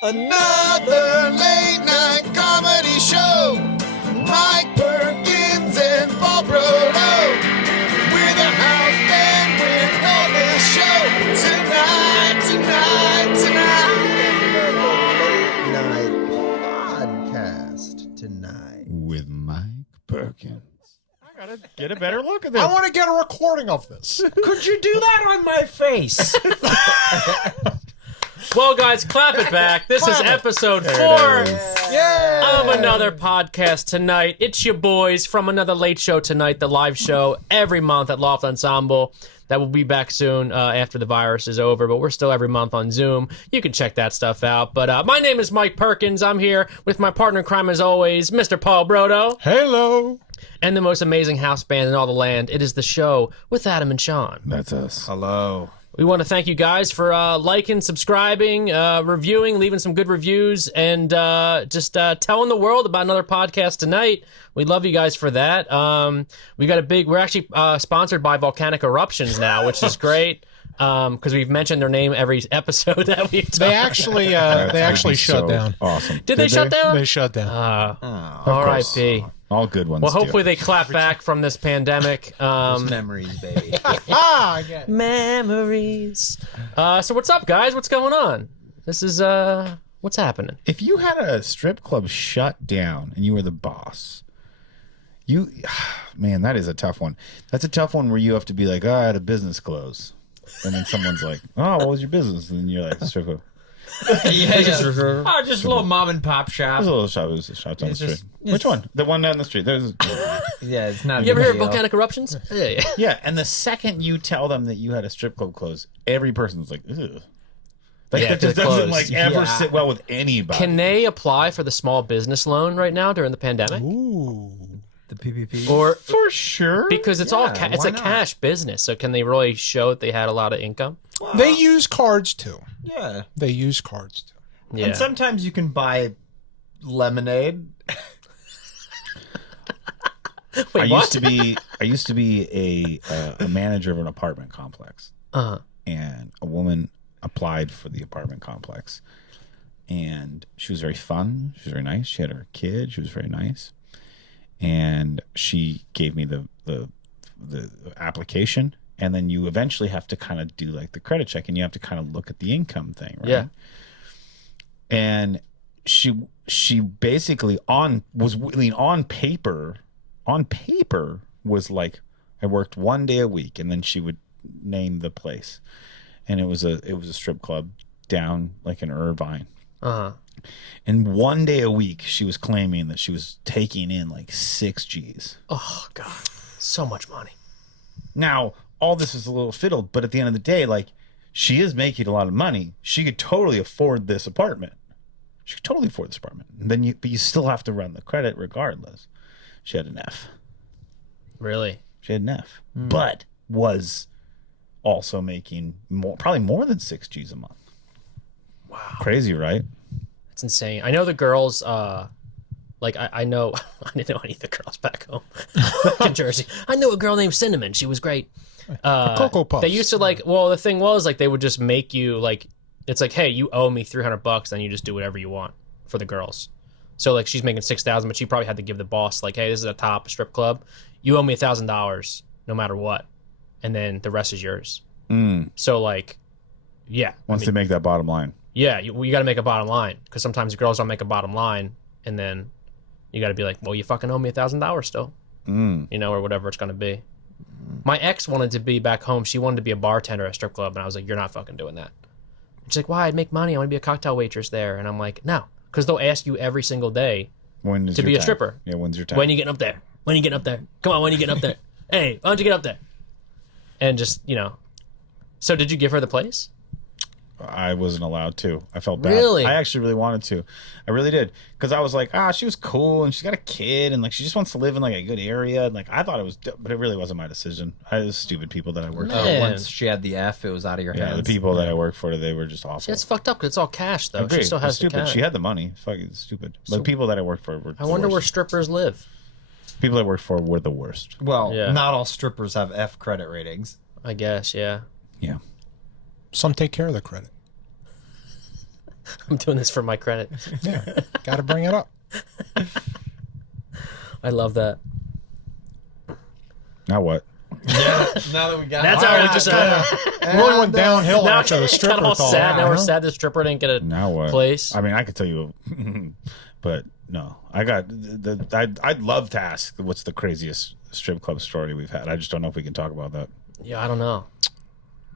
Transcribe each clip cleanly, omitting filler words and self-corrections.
Another late night comedy show. Mike Perkins and Paul Brodo. We're the house band with all this show. Tonight. Late night podcast tonight. With Mike Perkins. I gotta get a better look at this. I want to get a recording of this. Could you do that on my face? Well, guys, clap it back. This is episode 4 of another podcast tonight. It's your boys from Another Late Show Tonight, the live show every month at Loft Ensemble. That will be back soon after the virus is over, but we're still every month on Zoom. You can check that stuff out. But my name is Mike Perkins. I'm here with my partner in crime, as always, Mr. Paul Brodo. Hello. And the most amazing house band in all the land. It is The Show with Adam and Sean. That's us. Hello. We want to thank you guys for liking, subscribing, reviewing, leaving some good reviews, and just telling the world about another podcast tonight. We love you guys for that. We're actually sponsored by Volcanic Eruptions now, which is great because we've mentioned their name every episode that we've done. They actually shut down. Awesome. Did they shut down? They shut down. R.I.P. All good ones. Well, hopefully they clap back from this pandemic. Memories, baby. Memories. So what's up, guys? What's going on? This is what's happening? If you had a strip club shut down and you were the boss, man, that is a tough one. That's a tough one where you have to be like, I had a business close. And then someone's like, oh, what was your business? And then you're like, strip club. Just a little mom and pop shop. There's a little shop. It was a shop down the street. Which one? The one down the street. There's. Yeah, it's not. You ever heard of Volcanic Eruptions? Yeah. Yeah, and the second you tell them that you had a strip club close, every person's like, ugh. Like, Yeah, that just they're doesn't closed. ever sit well with anybody. Can they apply for the small business loan right now during the pandemic? Ooh. The PPP. Or For sure. because it's Yeah, all it's why a not? cash business, so can they really show that they had a lot of income? They use cards too. Yeah. They use cards too. Yeah. And sometimes you can buy lemonade. Wait, I what? used to be a manager of an apartment complex, and a woman applied for the apartment complex, and she was very fun. She was very nice. She had her kid. She was very nice, and she gave me the application. And then you eventually have to kind of do like the credit check, and you have to kind of look at the income thing, right? Yeah. And she basically on paper was like, I worked 1 day a week, and then she would name the place, and it was a strip club down like in Irvine. And 1 day a week she was claiming that she was taking in like 6 G's. Oh God, so much money. Now all this is a little fiddled, but at the end of the day, like, she is making a lot of money. She could totally afford this apartment. And but you still have to run the credit regardless. She had an F. Really? She had an F, but was also making probably more than 6 G's a month. Wow, crazy, right? it's insane. I know the girls. Like I know, I didn't know any of the girls back home in Jersey. I knew a girl named Cinnamon. She was great. Cocoa Puffs. They used to the thing was like they would just make you like, it's like, hey, you owe me $300, then you just do whatever you want for the girls. So like she's making $6,000, but she probably had to give the boss like, hey, this is a top strip club. You owe me $1,000 no matter what, and then the rest is yours. So like, yeah. Once they make that bottom line. Yeah, you got to make a bottom line because sometimes girls don't make a bottom line, and then you got to be like, well, you fucking owe me $1,000 still, or whatever it's gonna be. My ex wanted to be back home. She wanted to be a bartender at a strip club, and I was like, you're not fucking doing that. She's like, why? I'd make money. I want to be a cocktail waitress there. And I'm like, no, because they'll ask you every single day to be a stripper. Yeah, when's your time? When are you getting up there? When are you getting up there? Come on, when are you getting up there? Hey, why don't you get up there? And just, So did you give her the place? I wasn't allowed to. I felt bad. Really? I actually really wanted to. I really did. Because I was like, she was cool, and she's got a kid, and like she just wants to live in like a good area. And like I thought it was, but it really wasn't my decision. It was stupid people that I worked for. Man. Once she had the F, it was out of your hands. Yeah, the people that I worked for, they were just awful. See, that's fucked up because it's all cash, though. Agreed. She still has It's stupid. the cash. She had the money. Fucking stupid. But the people that I worked for were I wonder the where worst. strippers live. People I worked for were the worst. Well, Yeah. not all strippers have F credit ratings. I guess, yeah. Yeah. Some take care of the credit. I'm doing this for my credit. Yeah, got to bring it up. I love that. Now what? Now that we got That's how we just Really went downhill now after the got stripper all thought. sad. Now you we're know? sad the stripper didn't get a Now what? place. I mean, I could tell you, but no. I got I'd love to ask what's the craziest strip club story we've had. I just don't know if we can talk about that. Yeah, I don't know.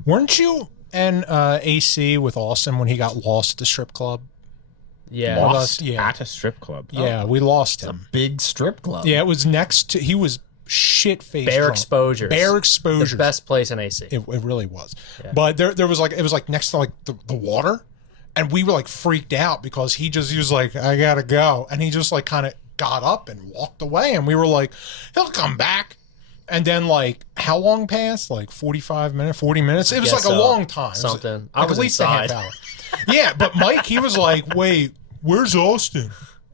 Weren't you and AC with Austin when he got lost at the strip club? Yeah. Lost yeah. at a strip club. Yeah, we lost him. big strip club. Yeah, it was next to. He was shit-faced. Bear drunk. Exposures. Bear The Exposures. best place in AC. It really was. Yeah. But there was like, it was like next to like the water, and we were like freaked out because he was like, I gotta go, and he just like kind of got up and walked away, and we were like, he'll come back. And then like how long passed? Like 45 minutes, 40 minutes. It was like guess a so. long time. It was Something. like I was at least inside. a half hour. Yeah, but Mike, he was like, wait, where's Austin?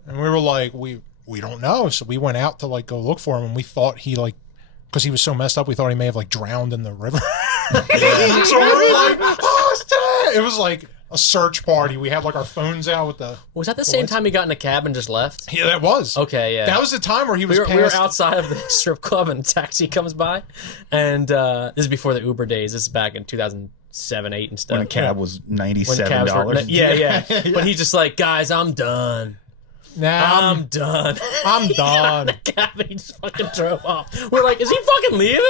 And we were like, we don't know. So we went out to like go look for him, and we thought he like, because he was so messed up, we thought he may have like drowned in the river. So we were like, Austin! It was like a search party. We had like our phones out with the. Was that the same time he got in a cab and just left? Yeah, that was. Okay, yeah. That was the time where he was we were past. outside of the strip club and a taxi comes by. And this is before the Uber days. This is back in 2007, 8 and stuff. When a cab was When $97. cabs were- yeah. But he's just like, guys, I'm done. Nah, I'm done. I'm done. The cab and he just fucking drove off. We're like, is he fucking leaving?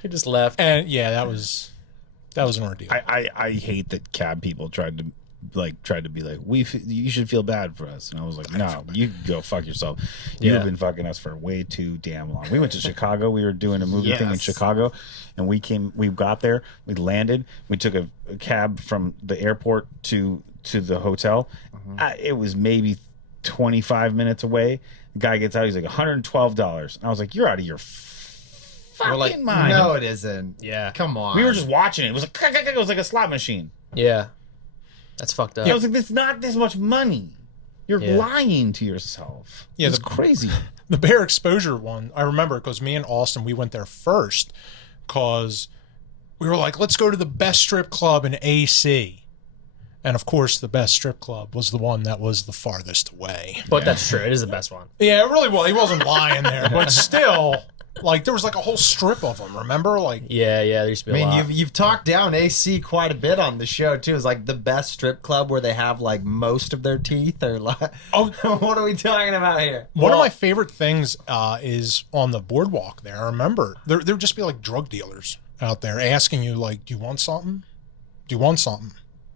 He just left. And yeah, that was an ordeal. I hate that cab people tried to be like, you should feel bad for us, and I was like, no, you can go fuck yourself. You've been fucking us for way too damn long. We went to Chicago. We were doing a movie thing in Chicago, and we got there, we landed, we took a cab from the airport to the hotel. It was maybe 25 minutes away. The guy gets out, he's like $112, and I was like, you're out of your fucking mind. No, it isn't. Yeah. Come on. We were just watching it. It was like a slot machine. Yeah. That's fucked up. I was like, "This not this much money. You're lying to yourself." Yeah, it's crazy. The Bear Exposure one, I remember because me and Austin, we went there first because we were like, let's go to the best strip club in AC. And of course, the best strip club was the one that was the farthest away. But that's true. It is the best one. Yeah, it really was. He wasn't lying there, but still, like there was like a whole strip of them. Remember, like Yeah. There used to be a lot. you've talked down AC quite a bit on the show too. It's like the best strip club where they have like most of their teeth, or like, what are we talking about here? one of my favorite things is on the boardwalk there. I remember there would just be like drug dealers out there asking you like, "Do you want something? Do you want something?"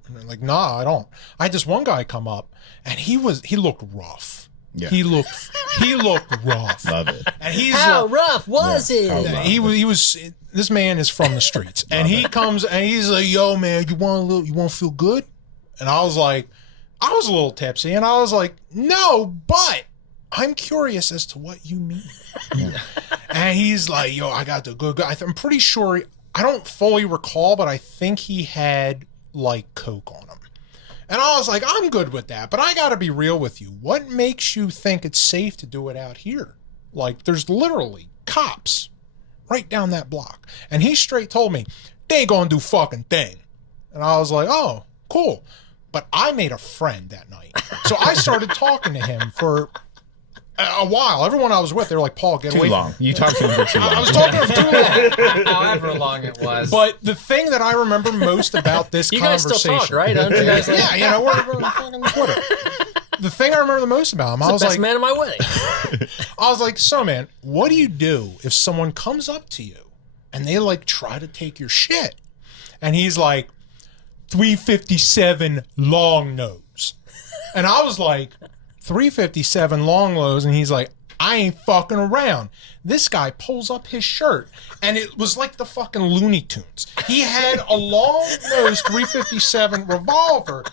And they're like, "Nah, I don't." I had this one guy come up, and he looked rough. Yeah. He looked rough. Love it. And he's How like, rough was it? he was this man is from the streets, and he comes and he's like, "Yo, man, you want to feel good?" And I was like, I was a little tipsy, and I was like, "No, but I'm curious as to what you mean." And he's like, "Yo, I got the good guy." I'm pretty sure, I don't fully recall, but I think he had like coke on him. And I was like, I'm good with that, but I got to be real with you. What makes you think it's safe to do it out here? Like, there's literally cops right down that block. And he straight told me, they ain't gonna do fucking thing. And I was like, oh, cool. But I made a friend that night. So I started talking to him for a while. Everyone I was with, they were like, Paul, get Too away long. You talked to him for too long. I was talking to him too long. However long it was. But the thing that I remember most about this You guys conversation, still talk, right? Don't you guys? Like, yeah, you know, we're fucking Twitter. The thing I remember the most about him, I was best like, man at my wedding. I was like, so man, what do you do if someone comes up to you and they like try to take your shit? And he's like, 357 long nose. And I was like, 357 long nose, and he's like, I ain't fucking around. This guy pulls up his shirt, and it was like the fucking Looney Tunes. He had a long nose 357 revolver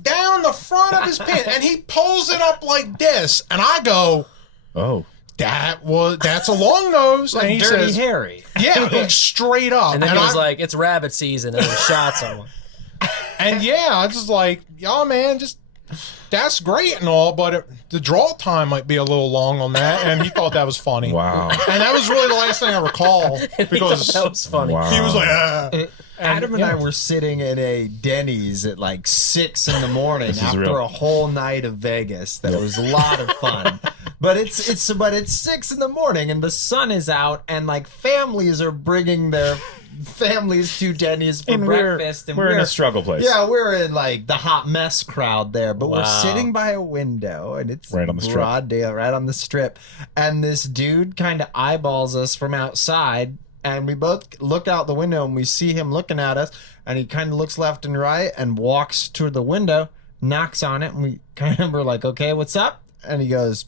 down the front of his pants, and he pulls it up like this. And I go, Oh. that's a long nose. like and he Dirty says, Harry. yeah, like straight up. And then he was I- like, it's rabbit season, and he shot someone. and yeah, I was just like, y'all, man, just that's great and all, but the draw time might be a little long on that. And he thought that was funny. Wow. And that was really the last thing I recall because That was funny. Wow. he was like, ah. Adam and I were sitting in a Denny's at like 6 in the morning after real. a whole night of Vegas. That was a lot of fun. But it's 6 in the morning and the sun is out and like families are bringing their families to Denny's for And breakfast. we're in a struggle place. Yeah, we're in like the hot mess crowd there, but we're Wow. sitting by a window and it's Right on the strip. broad day, right on the strip. And this dude kind of eyeballs us from outside. And we both look out the window and we see him looking at us. And he kind of looks left and right and walks to the window, knocks on it. And we kind of were like, okay, what's up? And he goes,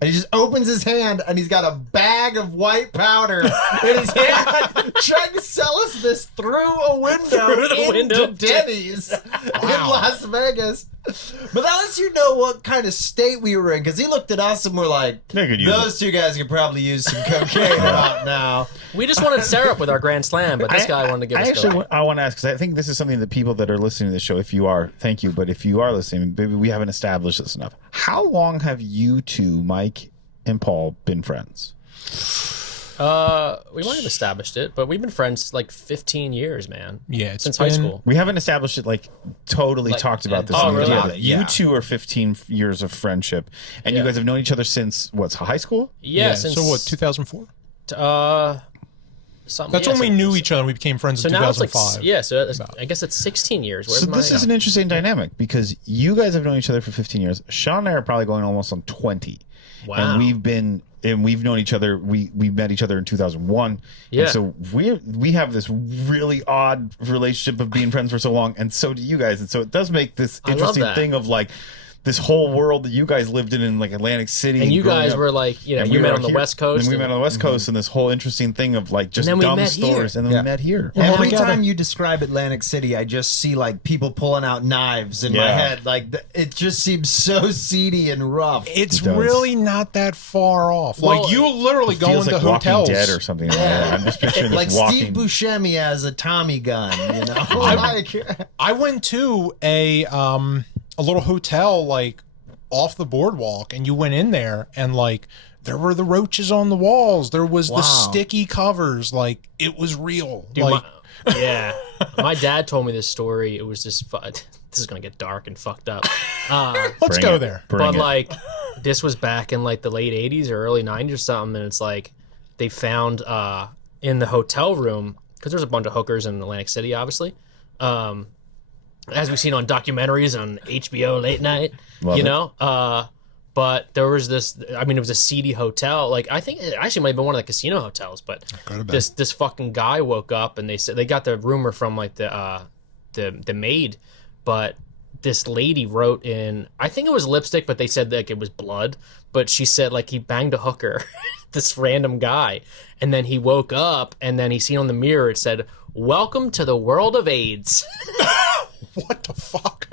and he just opens his hand and he's got a bag of white powder in his hand, trying to sell us this through a window Through the into window. Denny's in Las Vegas. But that lets you know what kind of state we were in, because he looked at us and we're like, They could use those two guys could probably use some cocaine about now. We just wanted syrup with our Grand Slam, but this guy wanted to give us dope. I want to ask, because I think this is something that people that are listening to the show, if you are, thank you, but if you are listening, maybe we haven't established this enough. How long have you two, Mike and Paul, been friends? We might have established it, but we've been friends like 15 years, man. Yeah, it's since high been- school. We haven't established it, like, totally Like, talked about this. oh, in the really? idea that Yeah. You two are 15 years of friendship, and you Yeah. guys have known each other since, what's high school? Yeah, since So what, 2004? something. That's yeah, when we knew each other and we became friends So in now it's like 2005. I guess it's 16 years. Where's So this is an interesting dynamic, because you guys have known each other for 15 years. Sean and I are probably going almost on 20. Wow. And we've known each other. We met each other in 2001. Yeah. And so we have this really odd relationship of being friends for so long, and so do you guys. And so it does make this I love interesting that. thing of like this whole world that you guys lived in like Atlantic City. And you growing guys up. were like, you know, And you we met were on the here- West Coast. And we met on the West Coast, and this whole interesting thing of like just then we dumb met here. stories, and then Yeah. we met here. Every together. time you describe Atlantic City, I just see like people pulling out knives in my Yeah. head. Like it just seems so seedy and rough. It's It does. really not that far off. Well, like you literally go Feels into like Walking hotels. Dead or something. I'm just picturing Like this walking. Steve Buscemi has a Tommy gun, you know. Like, I went to a little hotel like off the boardwalk, and you went in there, and like there were the roaches on the walls. There was the Wow. sticky covers. Like it was real. Dude, like yeah. My dad told me this story. It was just this is gonna get dark and fucked up. let's Bring go it. there. Bring But it. like, this was back in like the late 80s or early 90s or something, and it's like they found in the hotel room, because there's a bunch of hookers in Atlantic City, obviously, as we've seen on documentaries on HBO late night, Love you it. know. But there was this. I mean, it was a seedy hotel. Like I think it actually might have been one of the casino hotels. But this fucking guy woke up, and they said they got the rumor from like the maid, but this lady wrote in, I think it was lipstick, but they said like it was blood. But she said like he banged a hooker, this random guy, and then he woke up, and then he seen on the mirror it said, "Welcome to the world of AIDS." What the fuck?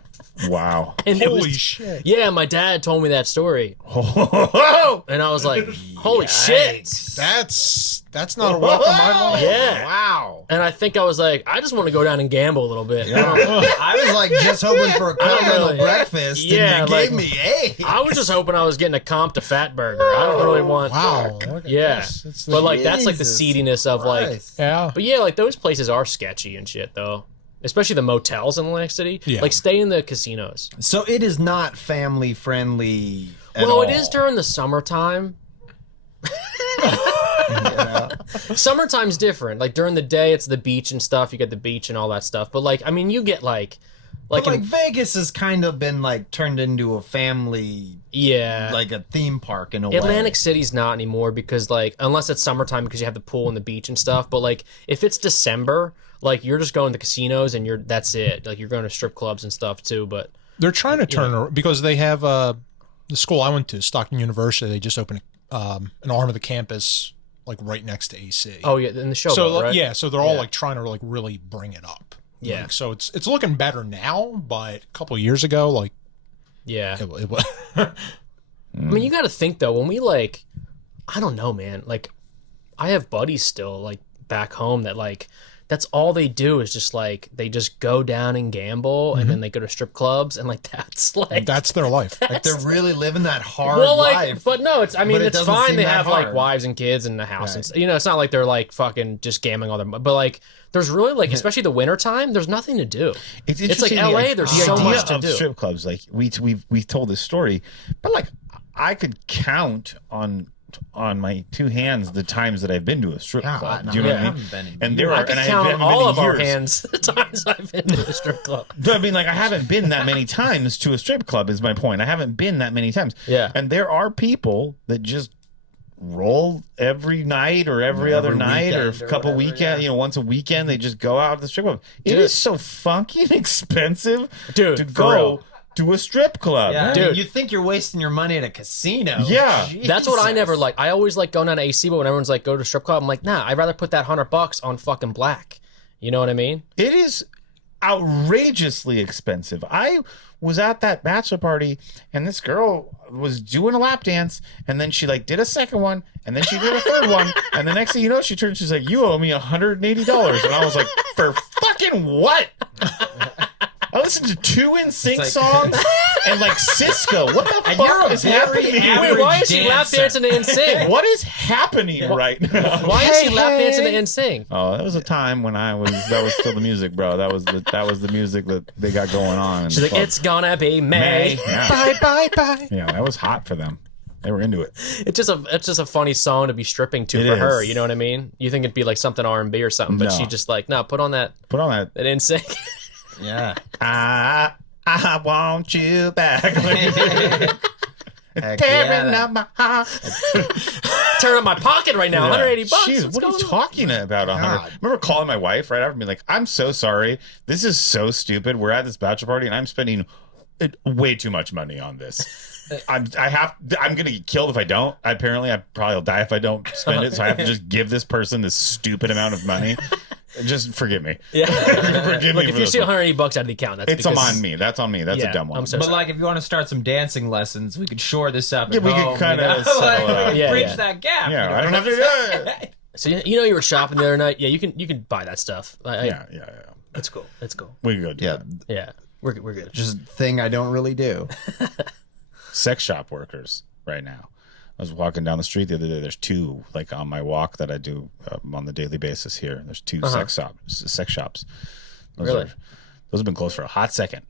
Wow. And it Holy was, shit. yeah, my dad told me that story, Oh, and I was like, "Holy shit!" That's not a welcome I want. Yeah. wow. And I think I was like, I just want to go down and gamble a little bit. I was like just hoping for a continental really- breakfast, Yeah, and they like- gave me AIDS. I was just hoping I was getting a comp to Fat Burger. I don't really want. Wow. Look at Yeah, this. It's the- but like that's like the Jesus seediness of like. Christ. yeah. But yeah, like those places are sketchy and shit though. Especially the motels in Atlantic City. Yeah. Like stay in the casinos. So it is not family friendly. Well, it is during the summertime. Summertime's different. Like during the day, it's the beach and stuff. You get the beach and all that stuff. But like, I mean, you get like Like in- Vegas has kind of been like turned into a family, yeah, like a theme park in a way. Atlantic City's not anymore because like unless it's summertime because you have the pool and the beach and stuff. But like if it's December, like you're just going to casinos and that's it. Like you're going to strip clubs and stuff too. But They're trying to turn because they have the school I went to, Stockton University. They just opened an arm of the campus like right next to AC. oh yeah, in the show, so like, right? yeah, so they're all Yeah. like trying to like really bring it up. Yeah. Like, so it's looking better now, but a couple of years ago, like yeah. it was. I mean, you got to think though, when we like, I don't know, man. Like, I have buddies still like back home that like that's all they do is just like they just go down and gamble, and then they go to strip clubs, and like That's their life. Like they're really living that hard well, like, life. but no, it's. I mean, But it it's doesn't fine. seem They that have like hard. wives and kids in the house, and it's not like they're like fucking just gambling all their. But like, there's really like, especially the winter time, there's nothing to do. It's like interesting, LA. There's the so idea much to of do. strip clubs. Like we told this story, but like I could count on my two hands the times that I've been to a strip club. Do you know what I mean? haven't been in And there I are, could and count I on haven't been all in of our years. hands the times I've been to a strip club. I mean, like I haven't been that many times to a strip club. Is my point. I haven't been that many times. Yeah. And there are people that just roll every night or every other night or a weekend or couple whatever, weekend, once a weekend, they just go out to the strip club. It Dude. is so fucking expensive Dude, to for go real. to a strip club. Yeah, Dude. you think you're wasting your money at a casino? Yeah. That's what I Jesus. never like. I always like going down to AC, but when everyone's like, go to a strip club, I'm like, nah, I'd rather put that $100 on fucking black. You know what I mean? It is outrageously expensive. I was at that bachelor party and this girl was doing a lap dance and then she like did a second one and then she did a third one and the next thing you know she turned, she's like, you owe me $180. And I was like, for fucking what? I listened to 2 NSYNC like- songs and like Cisco. What the you're fuck a is very happening? average Wait, why is she lap dancer. dancing to NSYNC? What is happening right now? Why is she lap dancing to NSYNC? Oh, that was a time when that was still the music, bro. That was the music that they got going on. in She's the like, club. it's gonna be May. Yeah. Bye, bye, bye. Yeah, that was hot for them. They were into it. It's just a funny song to be stripping to It for her. is. You know what I mean? You think it'd be like something R&B or something, but No. she just like, no, put on that Put on that. NSYNC. Yeah. I want you back. Heck Tearing yeah. up my heart. Turn on my pocket right now, $180. Jeez, What's what are you going on? talking about? 100. God. Remember calling my wife right after, being like, "I'm so sorry. This is so stupid. We're at this bachelor party, and I'm spending way too much money on this. I'm gonna get killed if I don't. Apparently, I probably will die if I don't spend it. So I have to just give this person this stupid amount of money. Just forgive me. Yeah. Forgive Look, me if for you this see one. $180 out of the account, that's It's because on me. That's on me. That's Yeah, a dumb one. I'm so But sorry. like, if you want to start some dancing lessons, we could shore this up. Yeah, at we could home, kinda you know? settle Like, it we out. could Yeah, bridge yeah. that gap. Yeah, you know? I don't have to do that. So you know you were shopping the other night. Yeah, you can buy that stuff. Yeah. It's cool. It's cool. We good. Yeah, Yeah, we're good. just a thing I don't really do. Sex shop workers right now. I was walking down the street the other day. There's 2 like on my walk that I do on the daily basis here. There's 2 sex shops. Those Really? those have been closed for a hot second.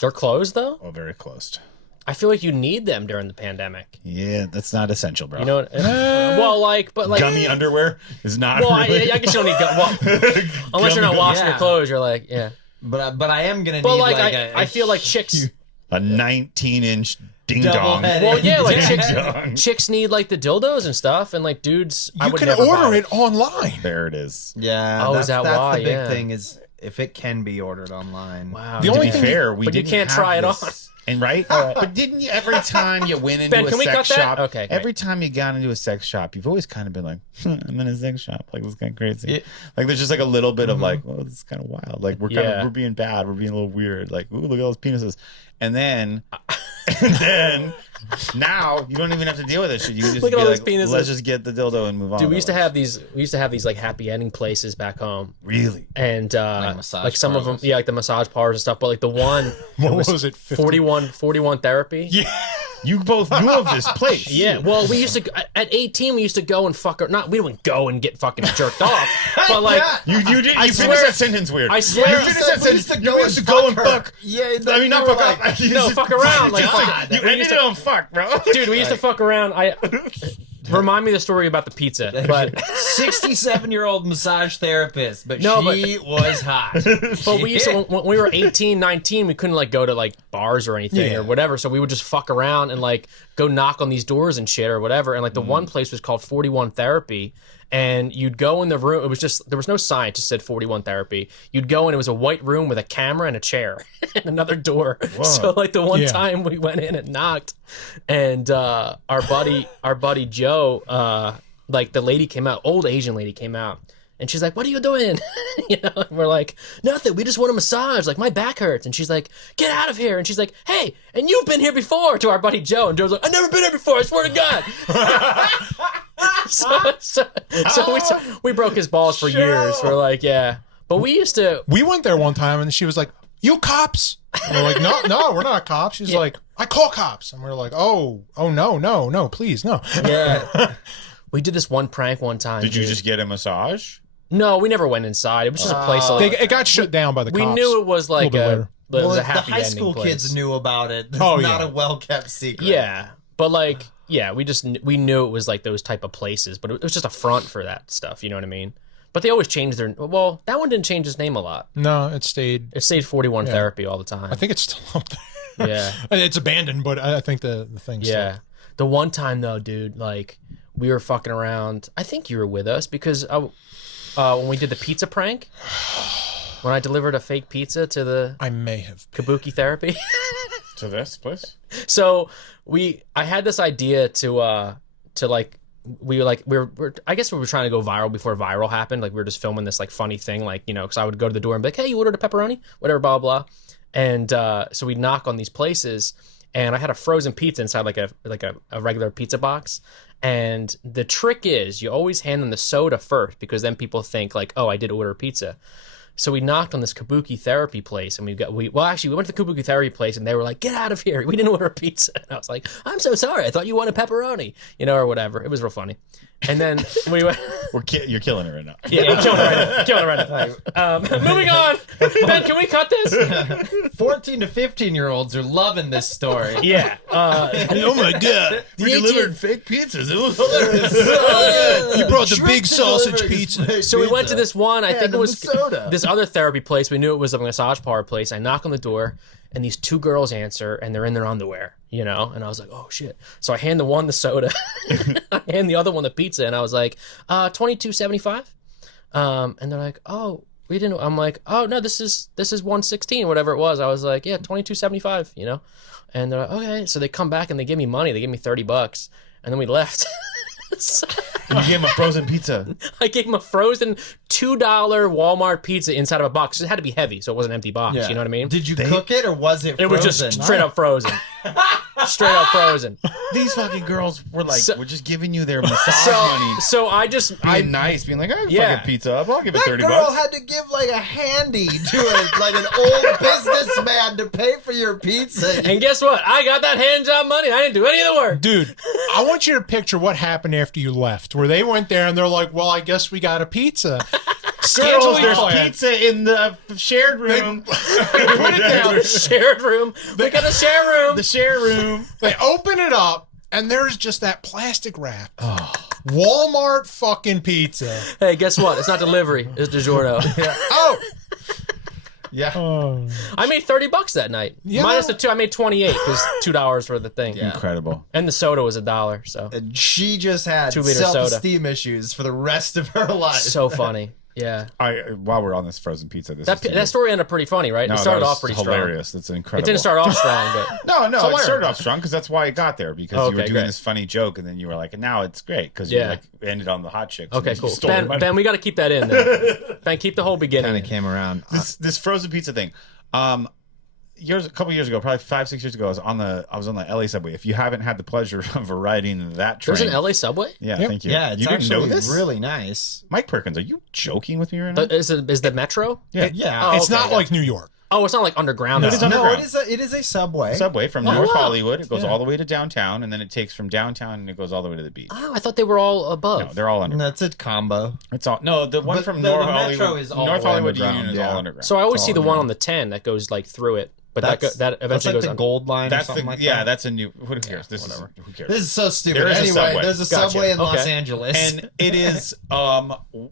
They're closed though. Oh, very closed. I feel like you need them during the pandemic. Yeah, that's not essential, bro. You know what? Well, but gummy underwear is not. Well, really. I guess you don't need unless you're not washing your Yeah. clothes. You're like, yeah. But I am gonna But need like, like I feel like chicks. a 19-inch ding dong. Double-headed. Well, yeah, like Dong. chicks need like the dildos and stuff, and like dudes. I You would can never buy order it online. There it is. Yeah. Oh, that's, is that that's why? the big Yeah. thing is if it can be ordered online. Wow. The To only be thing fair, we but you didn't can't have try it this. on. And right? But didn't you every time you went into Ben, a can we sex cut that? shop? Okay, great. Every time you got into a sex shop, you've always kind of been like, I'm in a sex shop. Like, this is kind of crazy. Yeah. Like, there's just like a little bit of like, oh, this is kind of wild. Like, Yeah. we're being bad. We're being a little weird. Like, ooh, look at all those penises. And then now you don't even have to deal with this shit. You can just Look at be all like, those penises. let's just get the dildo and move on. Dude, we used to otherwise. have these like happy ending places back home, Really? and massage like some of them, parlors. yeah, like the massage parlors and stuff. But like the one, What was it? 50? 41 therapy. Yeah. You both knew of this place. Yeah, well, we used to at 18. We used to go and fuck her. Not we wouldn't go and get fucking jerked off, but like Yeah. You did. I You swear- finished that sentence weird. I swear- You Yeah, finished So that we sentence. used to You go used to and go and fuck her. fuck. Yeah, I mean, not we were fuck like- up. You No, just- fuck around, like, just fuck. you We ended used it to- on fuck, bro. dude, we used to fuck around. Remind me the story about the pizza, but 67-year-old massage therapist, but No, she was hot. But we used to, when we were 18, 19, we couldn't like go to like bars or anything Yeah. or whatever. So we would just fuck around and like go knock on these doors and shit or whatever. And like the one place was called 41 Therapy. And you'd go in the room. It was just, there was no sign. It just said 41 Therapy. You'd go in, it was a white room with a camera and a chair and another door. So like the one Yeah. time we went in and knocked, and our buddy Joe, like the lady came out, old Asian lady came out. And she's like, what are you doing? You know, and we're like, nothing. We just want a massage. Like, my back hurts. And she's like, get out of here. And she's like, hey, and you've been here before, to our buddy Joe. And Joe's like, I've never been here before. I swear to God. so we broke his balls for years. We're like, yeah. But we used to. We went there one time and she was like, "You cops?" And we're like, "No, we're not cops." She's like, "I call cops," and we're like, "Oh, no, please, no." Yeah. We did this one prank one time. Did you dude. just get a massage? No, we never went inside. It was just a place. It got shut down by the we cops. knew it was like little bit a. later. It was Well, a happy the high ending school place. kids knew about it. It's Oh, not yeah. a well-kept secret. Yeah, but like, yeah, we knew it was like those type of places, but it was just a front for that stuff. You know what I mean? But they always changed their. Well, that one didn't change his name a lot. No, it stayed. It stayed 41 Therapy all the time. I think it's still up there. Yeah. It's abandoned, but I think the thing's Yeah. The one time though, dude, like we were fucking around. I think you were with us because when we did the pizza prank, when I delivered a fake pizza to the I may have. Kabuki Therapy. To this place? So I had this idea to like we're I guess we were trying to go viral before viral happened. Like we were just filming this like funny thing, like, you know, because I would go to the door and be like, "Hey, you ordered a pepperoni?" Whatever, blah blah. And so we'd knock on these places, and I had a frozen pizza inside like a regular pizza box. And the trick is you always hand them the soda first, because then people think like, "Oh, I did order pizza." So we knocked on this Kabuki Therapy place, and we went to the Kabuki Therapy place, and they were like, "Get out of here! We didn't order a pizza." And I was like, "I'm so sorry. I thought you wanted pepperoni, you know, or whatever." It was real funny. And then we went. You're killing it right now. Yeah, I'm killing it right now. Moving on. Ben, can we cut this? 14 to 15-year-olds are loving this story. Yeah. Oh my god! We delivered fake pizzas. It was hilarious. You brought the Shrink big sausage delivered pizza. his So we went to pizza. this one. I think it the was soda. this other therapy place. We knew it was a massage parlor place. I knock on the door, and these two girls answer, and they're in their underwear, you know. And I was like, "Oh shit!" So I hand the one the soda, I hand the other one the pizza, and I was like, $22.75. And they're like, "Oh, we didn't." I'm like, "Oh no, this is $116, whatever it was." I was like, "Yeah, $22.75, you know." And they're like, "Okay." So they come back and they give me money. They give me $30, and then we left. So You gave him a frozen pizza. I gave him a frozen $2 Walmart pizza inside of a box. It had to be heavy, so it was an empty box. Yeah. You know what I mean? Did you cook it or was it It frozen? was just straight up frozen. Straight up frozen. These fucking girls were like, So- we're just giving you their massage money. So I just Being nice, being like, I can Yeah. fucking pizza up. I'll give it That $30. girl had to give like a handy to like an old businessman to pay for your pizza. and guess what? I got that hand job money. I didn't do any of the work. Dude, I want you to picture what happened after you left, where they went there and they're like, "Well, I guess we got a pizza." Girls, there's plan. pizza in the shared room. Put it down. Shared room. We got a share room. The share room. They open it up, and there's just that plastic wrap. Walmart fucking pizza. Hey, guess what? It's not delivery. It's DiGiorno. Oh, Yeah. I made $30 that night. Yeah. Minus the two, I made 28 because $2 for the thing. Yeah. Incredible. And the soda was $1. So And she just had 2 liter soda. self-esteem issues for the rest of her life. so funny. Yeah. While we're on this frozen pizza, That story ended up pretty funny, right? no, it started that was off pretty strong. hilarious. That's incredible. It didn't start off strong, but No, it hilarious. started off strong because that's why it got there, because Oh, you were okay, doing great. this funny joke, and then you were like, and now it's great because you Yeah. like ended on the hot chicks. okay, and you cool. stole their money. Ben, we got to keep that in. Then. Ben, keep the whole beginning. Kind of came around. This frozen pizza thing. A couple years ago, probably 5-6 years ago, I was on the LA subway. If you haven't had the pleasure of riding that train, There's an LA subway. Yeah, Yep. thank you. Yeah, it's you didn't actually know this? really nice. Mike Perkins, are you joking with me right now? Is the metro? Yeah. Yeah. Oh, it's okay, not okay. like New York. Oh, it's not like underground. No, or it's something. No, underground. it is a subway. Subway from Oh, North wow. Hollywood. It goes Yeah. all the way to downtown, and then it takes from downtown and it goes all the way to the beach. Oh, I thought they were all above. No, they're all And underground. that's a combo. It's all the one But from the North metro Hollywood. is all North the way Hollywood to underground, Union is yeah. all underground. So I always It's see all the one underground. on the 10 that goes like through it, but That's, that that's eventually like goes the on. gold line or That's something the like yeah. that. That's a new. Who cares? This whatever. is who cares. This is so stupid. There is a Anyway, subway. there's a Gotcha. subway in Los Okay. Angeles. And it is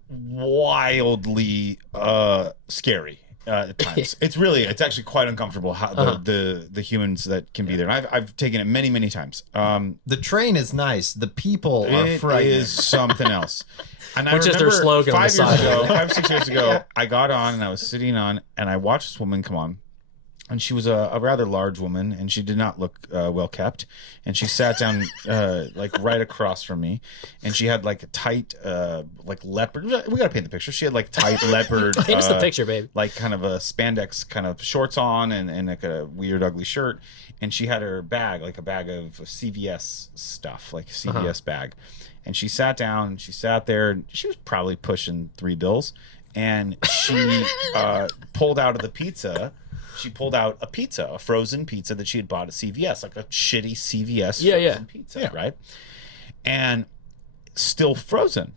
wildly scary at times. It's actually quite uncomfortable how the humans that can be there. And I've taken it many times. The train is nice. The people are It frightening. is something else. And Which is their remember slogan on the 5 years side. ago, 5 or 6 years ago, I got on and I was sitting on, and I watched this woman come on, and she was a rather large woman, and she did not look well kept, and she sat down like right across from me, and she had like a tight like leopard. We gotta paint the picture. She had like tight leopard. Paint us the picture, baby. Like kind of a spandex kind of shorts on, and like a weird ugly shirt, and she had her bag, like a bag of CVS stuff, like a CVS bag. And she sat down, and she sat there, and she was probably pushing $3 bills. and she pulled out of the pizza. She pulled out a pizza, a frozen pizza that she had bought at CVS, like a shitty CVS frozen pizza, right? And still frozen.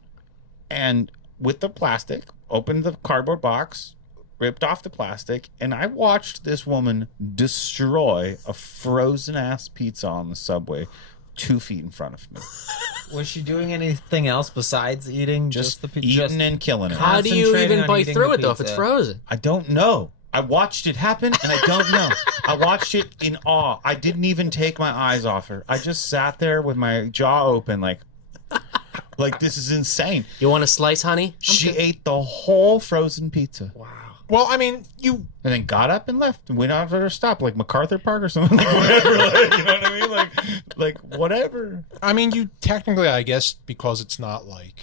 And with the plastic, opened the cardboard box, ripped off the plastic, and I watched this woman destroy a frozen ass pizza on the subway 2 feet in front of me. Was she doing anything else besides eating Just the pizza? eating and killing it. How do you Concentrating even on bite eating through the it though if it's pizza. frozen? I don't know. I watched it happen, and I don't know. I watched it in awe. I didn't even take my eyes off her. I just sat there with my jaw open, like this is insane. You want a slice, honey? She ate the whole frozen pizza. Wow. Well, I mean, you And then got up and left and went out at her stop, like MacArthur Park or something. Like whatever. Like, you know what I mean? Like whatever. I mean, you technically, I guess, because it's not like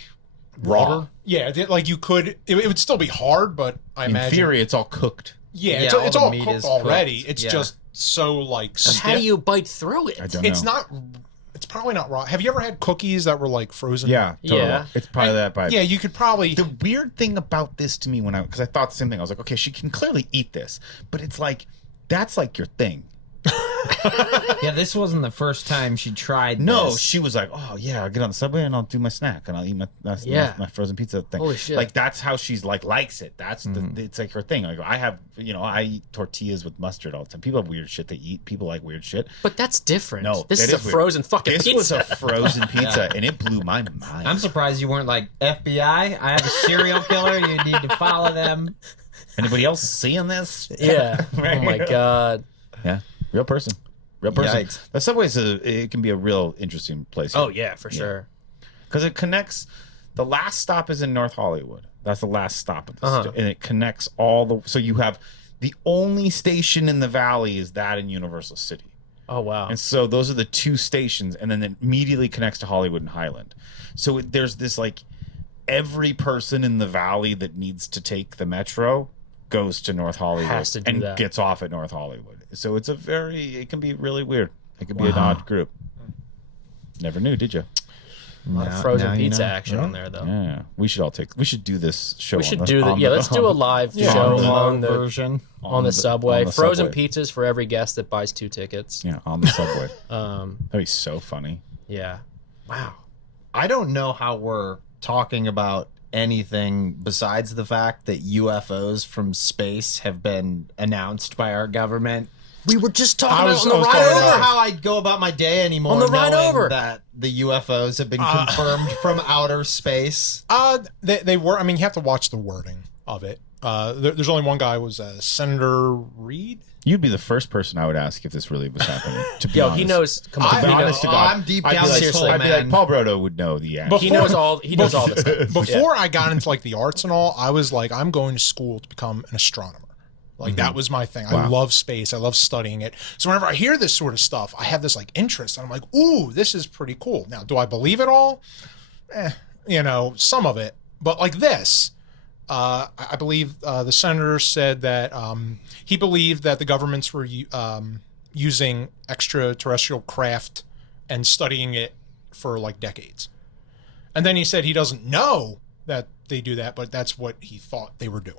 Raw. water. Yeah, like you could. It would still be hard, but I In imagine. theory, it's all cooked. Yeah, Yeah, it's all the all meat cooked is already. cooked. It's Yeah. just so like. But how do you bite through it? I don't know. It's not. It's probably not raw. Have you ever had cookies that were like frozen? Yeah, totally. Yeah. It's probably that bad. Yeah, you could probably. The weird thing about this to me because I thought the same thing. I was like, okay, she can clearly eat this, but it's like, that's like your thing. Yeah, this wasn't the first time she tried No, this. she was like, oh yeah, I'll get on the subway and I'll do my snack and I'll eat my frozen pizza thing. Holy shit. Like that's how she's likes it. That's it's like her thing. Like I eat tortillas with mustard all the time. People have weird shit they eat. People like weird shit. But that's different. No, this that is a weird. frozen fucking This pizza. was a frozen pizza and it blew my mind. I'm surprised you weren't like, FBI, I have a serial killer. You need to follow them. Anybody else seeing this? Yeah. Oh my god. Yeah, real person. Real person. Yikes. The subway's it can be a real interesting place. Oh yeah, for sure. Because it connects. The last stop is in North Hollywood. That's the last stop of the and it connects all the. So you have the only station in the valley is that in Universal City, Oh wow. and so those are the two stations, and then it immediately connects to Hollywood and Highland. So there's this like every person in the valley that needs to take the metro goes to North Hollywood Has to do and that. gets off at North Hollywood. So it can be really weird. It can be an odd group. Never knew, did you? A lot of Now- frozen now you pizza know. action on there though. Yeah, we should do this show. We should do that. Yeah, let's do a live Yeah. show On the- on the version. on the subway. on the Frozen subway. pizzas for every guest that buys 2 tickets. Yeah, on the subway. Um, That'd be so funny. yeah. Wow. I don't know how we're talking about anything besides the fact that UFOs from space have been announced by our government. We were just I talking was- about I was on the talking ride I don't about know over. how I'd go about my day anymore. On the ride knowing over. that the UFOs have been confirmed from outer space. They were. I mean, you have to watch the wording of it. There's only one guy. Was Senator Reed? You'd be the first person I would ask if this really was happening. To be Yo, honest. he knows. Come on, To be he knows. honest to God, I'm deep I'd down be like, this hole, I'd be man. like, Paul Brodo would know the answer. But- He knows all. He knows all this stuff. Before I got into like the arts and all, I was like, I'm going to school to become an astronomer. Like that was my thing. I love space. I love studying it. So whenever I hear this sort of stuff, I have this like interest. And I'm like, ooh, this is pretty cool. Now, do I believe it all? Some of it. But like this, I believe the senator said that he believed that the governments were using extraterrestrial craft and studying it for like decades. And then he said he doesn't know that they do that, but that's what he thought they were doing.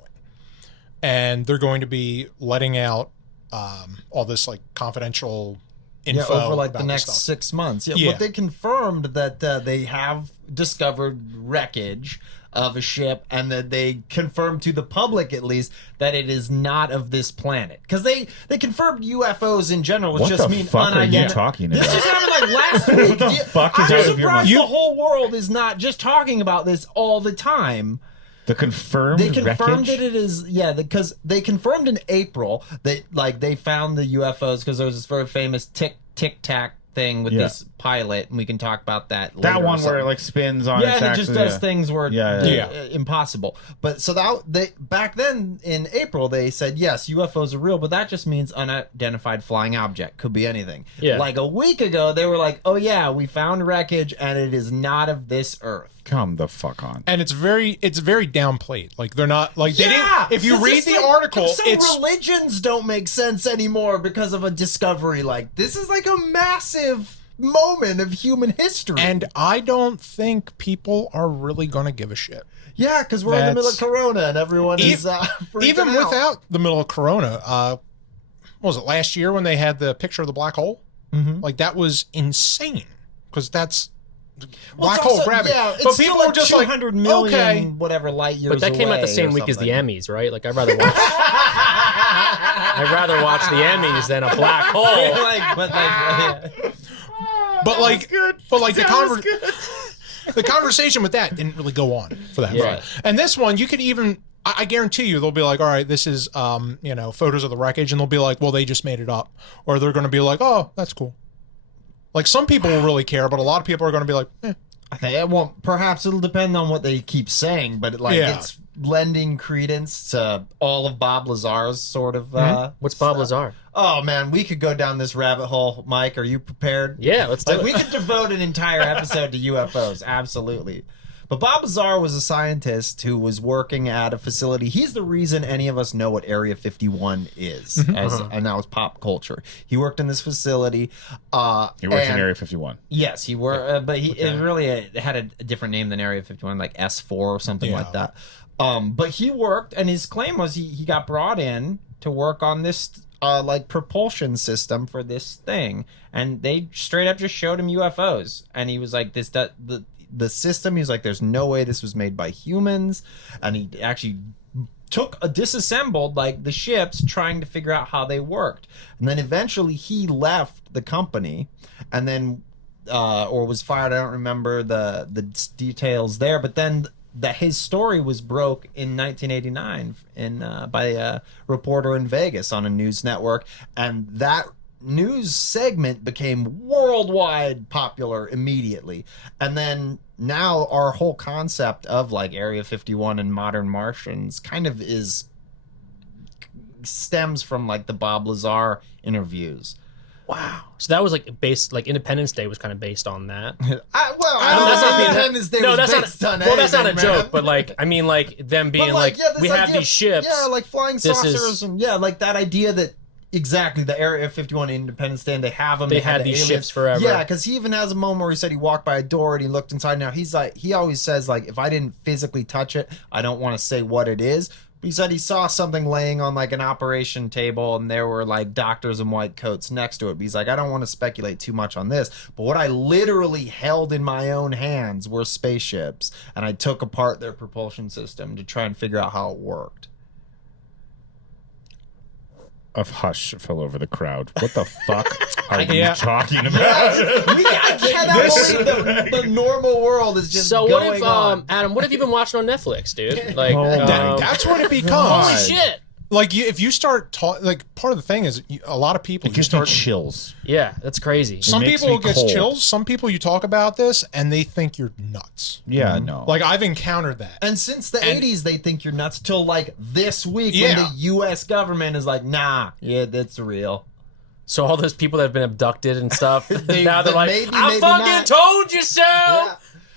And they're going to be letting out all this like confidential info over like the about next this stuff. 6 months. Yeah, Yeah. but they confirmed that they have discovered wreckage of a ship, and that they confirmed to the public at least that it is not of this planet. Because they confirmed UFOs in general, which What just the mean fuck are you unidentified. talking This about? just happened like last week. the fuck is I'm out of your surprised mind? the whole world is not just talking about this all the time. The confirmed They confirmed wreckage? that it is, because they confirmed in April that they found the UFOs because there was this very famous tic tac thing with Yeah. this pilot, and we can talk about that later. That or one where it something. like spins on Yeah, its and it axis. just does yeah. things where Yeah. impossible. But so back then in April they said yes, UFOs are real, but that just means unidentified flying object, could be anything. Yeah. Like a week ago they were like, oh yeah, we found wreckage and it is not of this earth. Come the fuck on. And it's very downplayed. Like they're not like they Yeah, didn't. If you it's read just the like- article, so it's religions don't make sense anymore because of a discovery like this. Is like a massive moment of human history. And I don't think people are really going to give a shit. Yeah, because we're in the middle of Corona and everyone is freaking even out. without the middle of Corona. What was it, last year when they had the picture of the black hole? Mm-hmm. Like, that was insane because that's Well, black it's hole also- gravity. Yeah, it's but still people like were just like, 200 million, okay. whatever light years. But that came out the away same or week as the something. Emmys, right? Like I'd rather watch the Emmys than a black hole. The conversation with that didn't really go on for that. Yeah. And this one, you could even, I guarantee you, they'll be like, all right, this is, photos of the wreckage. And they'll be like, well, they just made it up. Or they're going to be like, oh, that's cool. Like, some people will really care, but a lot of people are going to be like, eh. I think it won't. Perhaps it'll depend on what they keep saying, but it's lending credence to all of Bob Lazar's sort of. What's Bob Lazar? Oh man, we could go down this rabbit hole. Mike, are you prepared? Yeah, let's do Like, it. we could devote an entire episode to UFOs. Absolutely. But Bob Lazar was a scientist who was working at a facility. He's the reason any of us know what Area 51 is, and now it's pop culture. He worked in this facility. He works in Area 51. Yes, he worked, but it really had a different name than Area 51, like S4 or something like that. But he worked, and his claim was he got brought in to work on this propulsion system for this thing, and they straight up just showed him UFOs, and he was like, the system, he was like, there's no way this was made by humans, and he actually disassembled like the ships trying to figure out how they worked, and then eventually he left the company, and then or was fired. I don't remember the details there, but then that his story was broke in 1989 by a reporter in Vegas on a news network, and that news segment became worldwide popular immediately. And then now our whole concept of like Area 51 and modern Martians kind of stems from like the Bob Lazar interviews. Wow. So that was like based, like Independence Day was kind of based on that. I that's don't not think being- Independence Day No, was that's based not. on Well, that's not a anything, man. joke, but like I mean, like them being But, like, yeah, this we have idea these ships. Yeah, like flying This saucers is- and like that idea that exactly the Area 51 Independence Day, and they have them. They had the these aliens. ships forever. Yeah, because he even has a moment where he said he walked by a door and he looked inside. Now he's like, he always says like, if I didn't physically touch it, I don't want to say what it is. But he said he saw something laying on like an operation table, and there were like doctors in white coats next to it. But he's like, I don't want to speculate too much on this, but what I literally held in my own hands were spaceships, and I took apart their propulsion system to try and figure out how it worked. A hush fell over the crowd. What the fuck are Yeah. you talking about? I cannot believe the normal world is just So going what if, on. Adam? What have you been watching on Netflix, dude? Like, That's what it becomes. holy shit! Like, if you start like, part of the thing is a lot of people It you gives me start. chills. Yeah, that's crazy. Some makes people me get cold. chills. Some people you talk about this and they think you're nuts. Yeah, no. Like, I've encountered that. And since the 80s, they think you're nuts till like this week when Yeah. the U.S. government is like, nah, yeah, that's real. So all those people that have been abducted and stuff, They- now they're they like, maybe, I maybe fucking not." told you so. Yeah.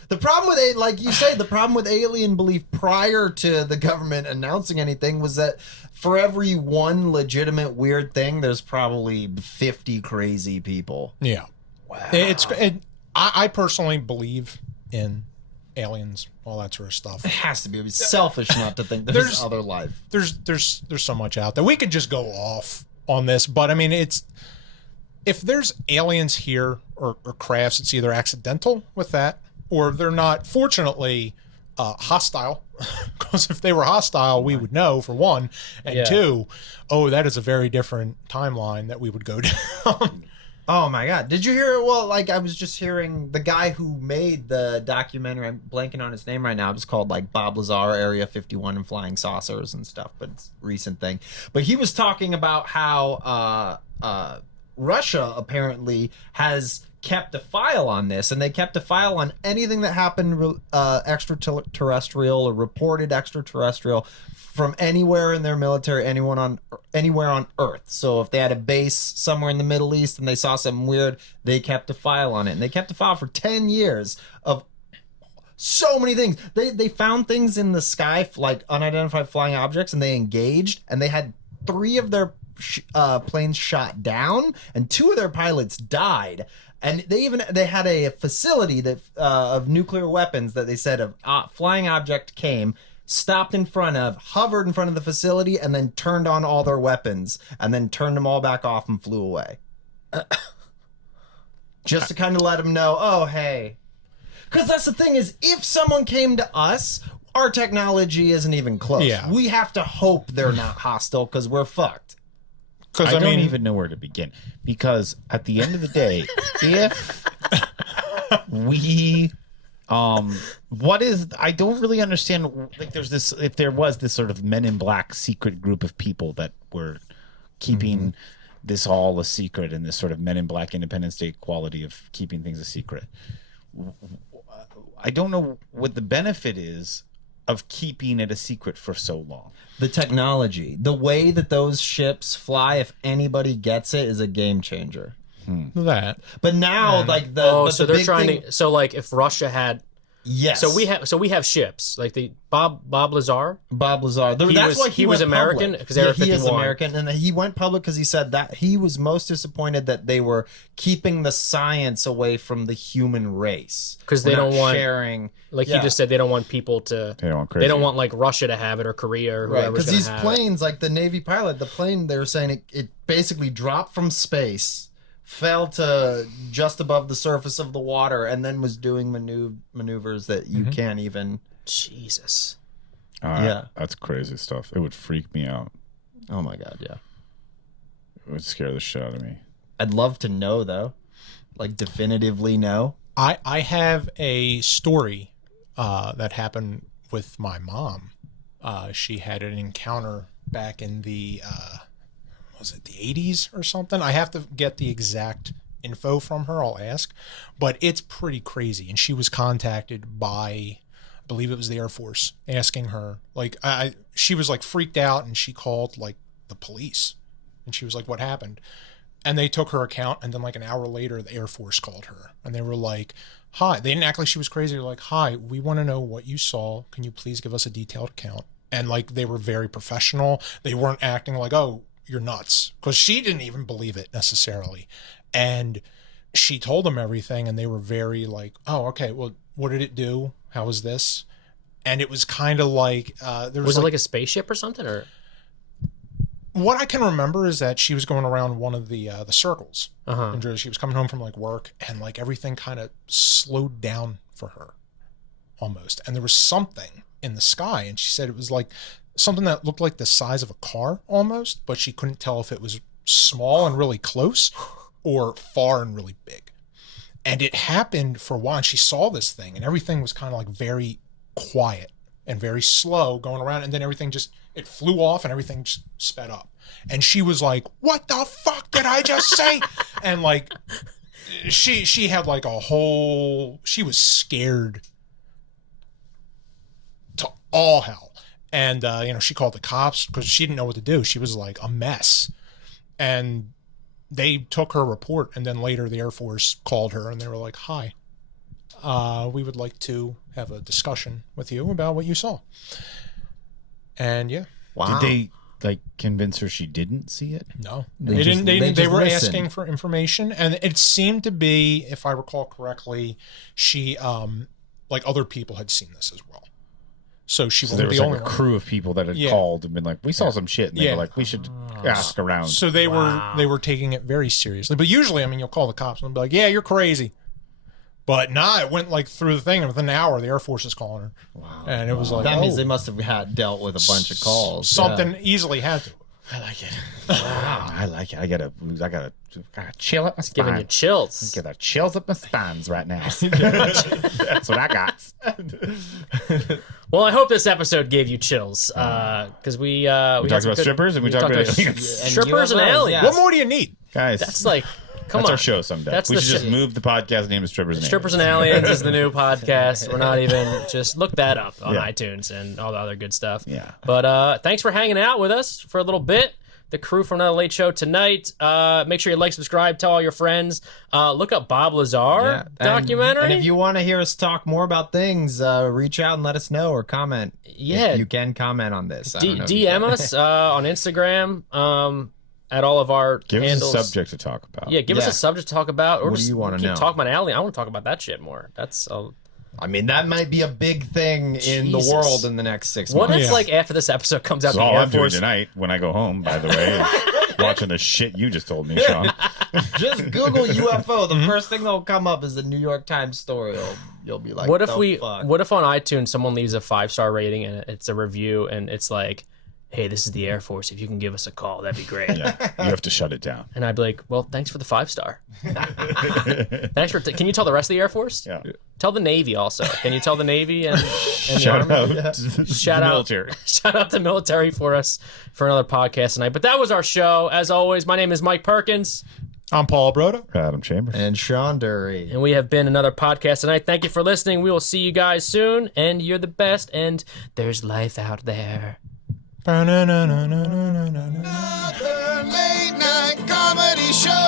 The problem with like you say, the problem with alien belief prior to the government announcing anything was that for every one legitimate weird thing, there's probably 50 crazy people. Yeah. Wow. I personally believe in aliens, all that sort of stuff. It has to be. It's selfish not to think there's other life. There's so much out there. We could just go off on this, but I mean, if there's aliens here or crafts, it's either accidental with that or they're not, fortunately, hostile. Because if they were hostile, we would know, for one. And Yeah. two, that is a very different timeline that we would go down. Oh my God. Did you hear it? Well, like I was just hearing the guy who made the documentary, I'm blanking on his name right now. It was called like Bob Lazar, Area 51 and Flying Saucers and stuff, but it's a recent thing. But he was talking about how Russia apparently has kept a file on this, and they kept a file on anything that happened extraterrestrial or reported extraterrestrial from anywhere in their military, anywhere on Earth. So if they had a base somewhere in the Middle East and they saw something weird, they kept a file on it, and they kept a file for 10 years of so many things. They found things in the sky, like unidentified flying objects, and they engaged, and they had 3 of their planes shot down, and 2 of their pilots died. And they had a facility that of nuclear weapons that they said a flying object came, stopped in front of, hovered in front of the facility, and then turned on all their weapons, and then turned them all back off and flew away. Just to kind of let them know, oh, hey. Because that's the thing is, if someone came to us, our technology isn't even close. Yeah. We have to hope they're not hostile because we're fucked. Because I don't even know where to begin. Because at the end of the day, if we what is, I don't really understand, like there's this, if there was this sort of Men in Black secret group of people that were keeping this all a secret, and this sort of Men in Black Independence Day quality of keeping things a secret. I don't know what the benefit is of keeping it a secret for so long. The technology, the way that those ships fly, if anybody gets it, is a game changer. that. But now, like so they're trying to. So like, if Russia had, yes. so we have ships like the Bob Lazar. Bob Lazar. That's why he was went American, public. 'cause they were he is 51. American, and he went public because he said that he was most disappointed that they were keeping the science away from the human race, 'Cause they We're don't not want- sharing. Like he just said, they don't want people to. They don't want They crazy. don't want like Russia to have it or Korea or Right, whoever's because going these to have planes, like the Navy pilot, the plane, they were saying it basically dropped from space, fell to just above the surface of the water, and then was doing maneuvers that you can't even. it. Jesus. Yeah. That's crazy stuff. It would freak me out. Oh my god, yeah. It would scare the shit out of me. I'd love to know though, like definitively know. I have a story that happened with my mom. She had an encounter back in the was it the 80s or something? I have to get the exact info from her. I'll ask, but it's pretty crazy. And she was contacted by, I believe it was the Air Force, asking her, like, she was like freaked out, and she called like the police, and she was like, what happened? And they took her account, and then like an hour later, the Air Force called her, and they were like, hi. They didn't act like she was crazy. They were like, hi, we want to know what you saw. Can you please give us a detailed account? And like, they were very professional. They weren't acting like, oh, you're nuts. Because she didn't even believe it necessarily. And she told them everything, and they were very like, oh, okay, well, what did it do? How was this? And it was kind of like, there Was it like a spaceship or something, or? What I can remember is that she was going around one of the circles Uh-huh. in Jersey. She was coming home from like work, and like everything kind of slowed down for her almost. And there was something in the sky, and she said it was like something that looked like the size of a car almost, but she couldn't tell if it was small and really close or far and really big. And it happened for a while, and she saw this thing, and everything was kind of like very quiet and very slow going around, and then everything just, it flew off and everything just sped up. And she was like, what the fuck did I just say? And like, she had like a whole, she was scared to all hell. And, she called the cops because she didn't know what to do. She was like a mess. And they took her report, and then later the Air Force called her, and they were like, hi, we would like to have a discussion with you about what you saw. And yeah. Wow. Did they like convince her she didn't see it? No, They they just- didn't. they They just were listened. asking for information, and it seemed to be, if I recall correctly, she, like other people had seen this as well. So she So there wasn't was the like only a one. crew of people that had Yeah. called and been like, we saw some shit, and they Yeah. were like, we should ask around. So they were taking it very seriously. But usually, I mean, you'll call the cops and they'll be like, "Yeah, you're crazy." But nah, it went like through the thing, and within an hour, the Air Force is calling her. Wow. And it was like, That oh, means they must have dealt with a bunch of calls. Something easily had to. I like it. Wow, I like it. I gotta chill up my spine. Giving you chills. Get the chills up my spines right now. That's what I got. Well, I hope this episode gave you chills, because we We had talked some about good- strippers and we we talked about sh- aliens. strippers and UFOs, aliens. yeah. What more do you need? Guys, That's like, come that's on. our show someday. That's We the should just shit. move the podcast name to Strippers and Strippers Aliens. and Aliens is the new podcast. We're not even, just look that up on Yeah. iTunes and all the other good stuff. Yeah. But thanks for hanging out with us for a little bit. The crew from Another Late Show tonight. Make sure you like, subscribe, tell all your friends. Look up Bob Lazar documentary. And if you want to hear us talk more about things, reach out and let us know or comment. Yeah. If you can comment on this. I don't know if you DM can. us on Instagram. at all of our Give handles. us a subject to talk about. Yeah, give us Yeah. a subject to talk about. Or What do just you wanna keep know? talking about Alien. I want to talk about that shit more. That's I mean, that might be a big thing in the Jesus. world in the next 6 what months. if like after this episode comes out, That's the all Air I'm doing Force. tonight when I go home, by the way. Watching the shit you just told me, Sean. Just Google UFO. The first thing that'll come up is the New York Times story. You'll be like, What if "The fuck?" What if on iTunes someone leaves a 5-star rating and it's a review and it's like, "Hey, this is the Air Force. If you can give us a call, that'd be great." Yeah, you have to shut it down. And I'd be like, "Well, thanks for the 5-star. Thanks for. Can you tell the rest of the Air Force? Yeah. Tell the Navy also. Can you tell the Navy and the Shout Army? out to the Shout out. military. Shout out the military for us for another podcast tonight. But that was our show. As always, my name is Mike Perkins, I'm Paul Broda. Adam Chambers. And Sean Dury. and we have been another podcast tonight. Thank you for listening. We will see you guys soon, and you're the best. And there's life out there. Another late night comedy show.